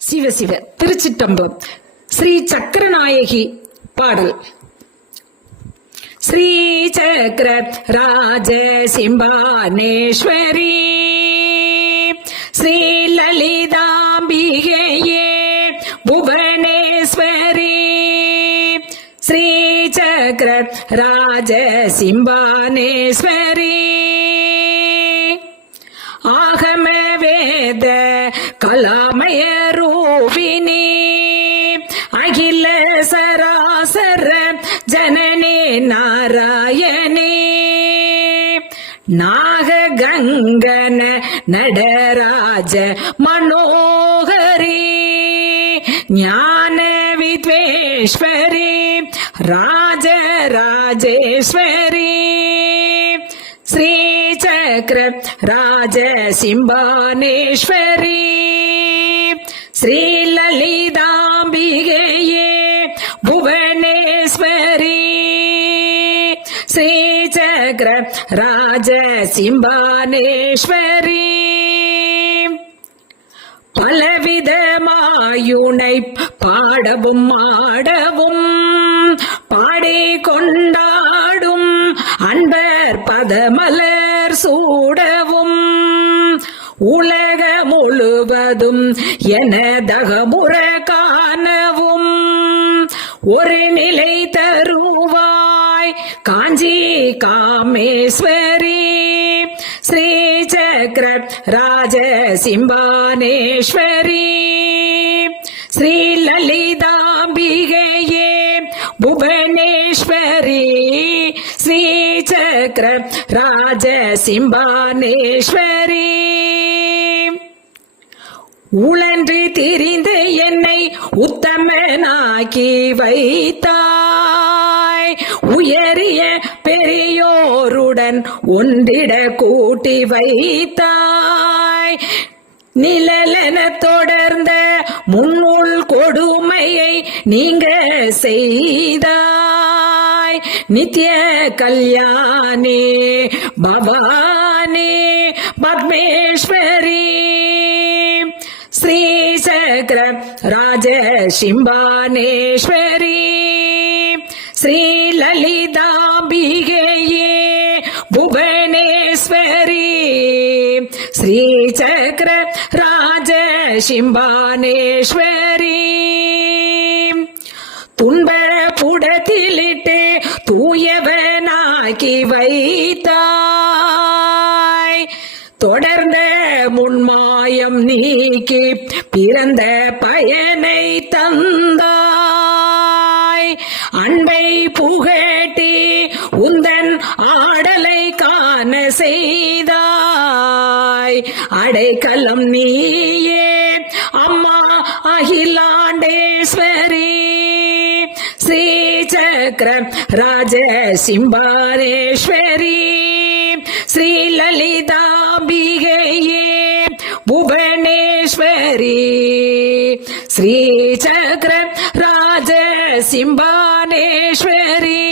சிவ சிவ. திருச்சிட்டம்பலம். ஸ்ரீ சக்கரநாயகி பாடல். ஸ்ரீ சக்கர ராஜ சிம்பானேஸ்வரி ஸ்ரீ லலிதாம்பிகையே புவனேஸ்வரி ஸ்ரீ சக்கர ராஜ சிம்பானேஸ்வரி ஆகம வேத கலாமய ரூபிணி அகில சராசர ஜனனே நாராயணே நாக கங்கன நடராஜ மனோகரி ஞான வித்வேஸ்வரி ராஜ ராஜேஸ்வரி ஸ்ரீ சக்கர ராஜ சிம்பானேஸ்வரி ஸ்ரீ லலிதாம்பிகையே புவனேஸ்வரி ஸ்ரீ சக்கர ராஜ சிம்பானேஸ்வரி பலவிதமாயுனை பாடவும் ஆடவும் பாடி கொண்டாடும் அன்பர் பதமலர் சூடவும் உலக முழுவதும் எனதகமுற காணவும் ஒரு நிலை தருவாய் காஞ்சி காமேஸ்வரி ஸ்ரீ சக்கர ராஜ சிம்பானேஸ்வரி ஸ்ரீ லலிதாம்பிகையே புவனேஸ்வரி ஸ்ரீ சக்கர ராஜ சிம்பானேஸ்வரி உழன்று திரிந்து என்னை உத்தமனாக்கி வைத்தாய் உயரிய பெரியோருடன் ஒன்றிட கூட்டி வைத்தாய் நிழலென தொடர்ந்த முன்னுள் கொடுமையை நீங்க செய்தாய் நித்ய கல்யாணி பவானி பத்மேஸ்வரி ஸ்ரீ சக்கர ராஜ சிம்பானேஸ்வரி ஸ்ரீ லலிதாம்பிகையே புவனேஸ்வரி ஸ்ரீ சக்கர ராஜ சிம்பானேஸ்வரி துன்ப புடத்திலிட்டு தூயவனாக்கி வைத்தாய் தொடர்ந்த முன்மாயம் நீக்கி பிறந்த பயனை தந்தாய் அன்பை புகட்டி உந்தன் ஆடலை காண செய்தாய் அடைக்கலம் நீயே அம்மா அகிலாண்டேஸ்வரி ஸ்ரீ சக்கர ராஜ சிம்பானேஸ்வரி ஸ்ரீ லலிதாம்பிகையே புவனேஸ்வரி ஸ்ரீ சக்கர ராஜ சிம்பானேஸ்வரி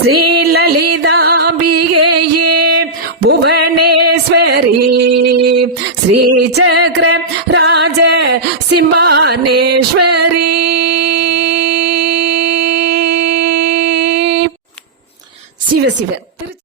ஸ்ரீ லலிதாம்பிகையே புவனேஸ்வரி ஸ்ரீ சக்கர ராஜ சிம்பானேஸ்வரி. சிவ சிவ.